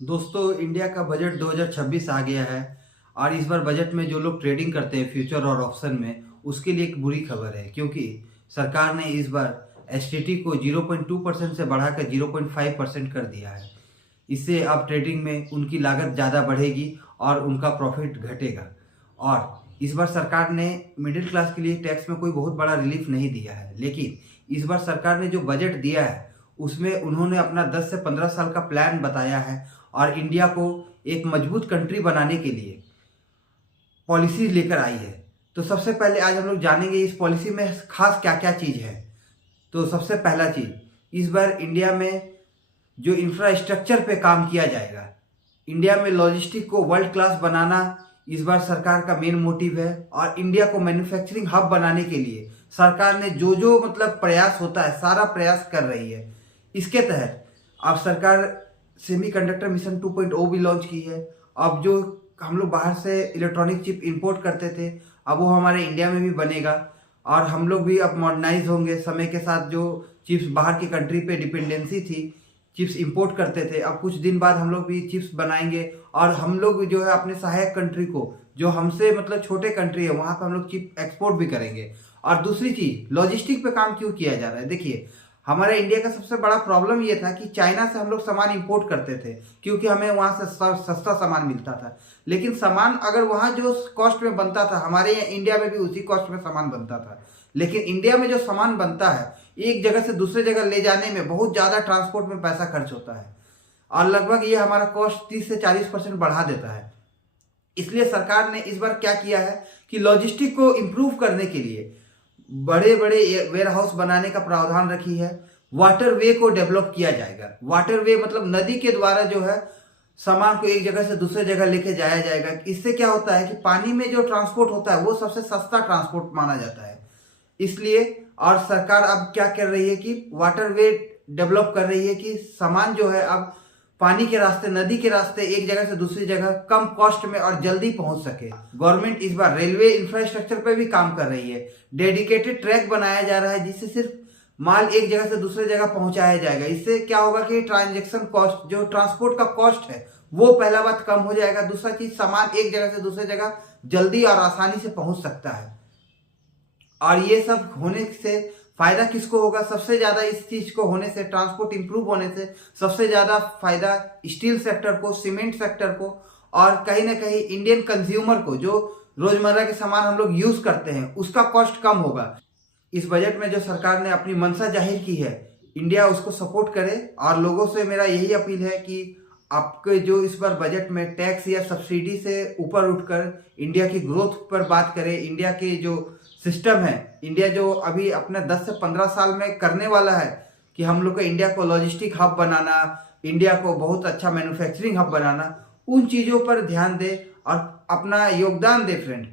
दोस्तों, इंडिया का बजट 2026 आ गया है और इस बार बजट में जो लोग ट्रेडिंग करते हैं फ्यूचर और ऑप्शन में, उसके लिए एक बुरी खबर है क्योंकि सरकार ने इस बार एसटीटी को 0.2% से बढ़ाकर 0.5% कर दिया है। इससे अब ट्रेडिंग में उनकी लागत ज़्यादा बढ़ेगी और उनका प्रॉफिट घटेगा। और इस बार सरकार ने मिडिल क्लास के लिए टैक्स में कोई बहुत बड़ा रिलीफ नहीं दिया है, लेकिन इस बार सरकार ने जो बजट दिया है उसमें उन्होंने अपना 10 से 15 साल का प्लान बताया है और इंडिया को एक मजबूत कंट्री बनाने के लिए पॉलिसी लेकर आई है। तो सबसे पहले आज हम लोग जानेंगे इस पॉलिसी में खास क्या क्या चीज़ है। तो सबसे पहला चीज़, इस बार इंडिया में जो इंफ्रास्ट्रक्चर पे काम किया जाएगा, इंडिया में लॉजिस्टिक को वर्ल्ड क्लास बनाना इस बार सरकार का मेन मोटिव है। और इंडिया को मैन्युफैक्चरिंग हब बनाने के लिए सरकार ने जो जो प्रयास होता है सारा प्रयास कर रही है। इसके तहत अब सरकार सेमीकंडक्टर मिशन 2.0 भी लॉन्च की है। अब जो हम लोग बाहर से इलेक्ट्रॉनिक चिप इंपोर्ट करते थे, अब वो हमारे इंडिया में भी बनेगा और हम लोग भी अब मॉडर्नाइज होंगे समय के साथ। जो चिप्स बाहर की कंट्री पे डिपेंडेंसी थी, चिप्स इंपोर्ट करते थे, अब कुछ दिन बाद हम लोग भी चिप्स बनाएंगे और हम लोग जो है अपने सहायक कंट्री को, जो हमसे छोटे कंट्री है, वहाँ पर हम लोग चिप एक्सपोर्ट भी करेंगे। और दूसरी चीज़, लॉजिस्टिक पे काम क्यों किया जा रहा है। देखिए, हमारे इंडिया का सबसे बड़ा प्रॉब्लम ये था कि चाइना से हम लोग सामान इंपोर्ट करते थे क्योंकि हमें वहाँ से सस्ता सामान मिलता था। लेकिन सामान अगर वहाँ जो कॉस्ट में बनता था, हमारे यहाँ इंडिया में भी उसी कॉस्ट में सामान बनता था। लेकिन इंडिया में जो सामान बनता है, एक जगह से दूसरे जगह ले जाने में बहुत ज़्यादा ट्रांसपोर्ट में पैसा खर्च होता है और लगभग ये हमारा कॉस्ट 30 से 40% बढ़ा देता है। इसलिए सरकार ने इस बार क्या किया है कि लॉजिस्टिक को इम्प्रूव करने के लिए बड़े बड़े वेयर हाउस बनाने का प्रावधान रखी है। वाटर वे को डेवलप किया जाएगा। वाटर वे मतलब नदी के द्वारा जो है सामान को एक जगह से दूसरे जगह लेके जाया जाएगा। इससे क्या होता है कि पानी में जो ट्रांसपोर्ट होता है वो सबसे सस्ता ट्रांसपोर्ट माना जाता है। इसलिए और सरकार अब क्या कर रही है कि वाटर वे डेवलप कर रही है कि सामान जो है अब पानी के रास्ते, नदी के रास्ते एक जगह से दूसरी जगह कम कॉस्ट में और जल्दी पहुंच सके। गवर्नमेंट इस बार रेलवे इंफ्रास्ट्रक्चर पे भी काम कर रही है। डेडिकेटेड ट्रैक बनाया जा रहा है जिससे सिर्फ माल एक जगह से दूसरे जगह पहुंचाया जाएगा। इससे क्या होगा कि ट्रांजैक्शन कॉस्ट, जो ट्रांसपोर्ट का कॉस्ट है, वो पहला बात कम हो जाएगा। दूसरा चीज, सामान एक जगह से दूसरे जगह जल्दी और आसानी से पहुंच सकता है। और ये सब होने से फायदा किसको होगा? सबसे ज्यादा इस चीज को होने से, ट्रांसपोर्ट इंप्रूव होने से सबसे ज्यादा फायदा स्टील सेक्टर को, सीमेंट सेक्टर को और कहीं ना कहीं इंडियन कंज्यूमर को, जो रोजमर्रा के सामान हम लोग यूज करते हैं उसका कॉस्ट कम होगा। इस बजट में जो सरकार ने अपनी मंशा जाहिर की है, इंडिया उसको सपोर्ट करे। और लोगों से मेरा यही अपील है कि आपके जो इस बार बजट में टैक्स या सब्सिडी से ऊपर उठकर इंडिया की ग्रोथ पर बात करें। इंडिया के जो सिस्टम है, इंडिया जो अभी अपने 10 से 15 साल में करने वाला है कि हम लोग को इंडिया को लॉजिस्टिक हब बनाना, इंडिया को बहुत अच्छा मैन्युफैक्चरिंग हब बनाना, उन चीज़ों पर ध्यान दे और अपना योगदान दे फ्रेंड।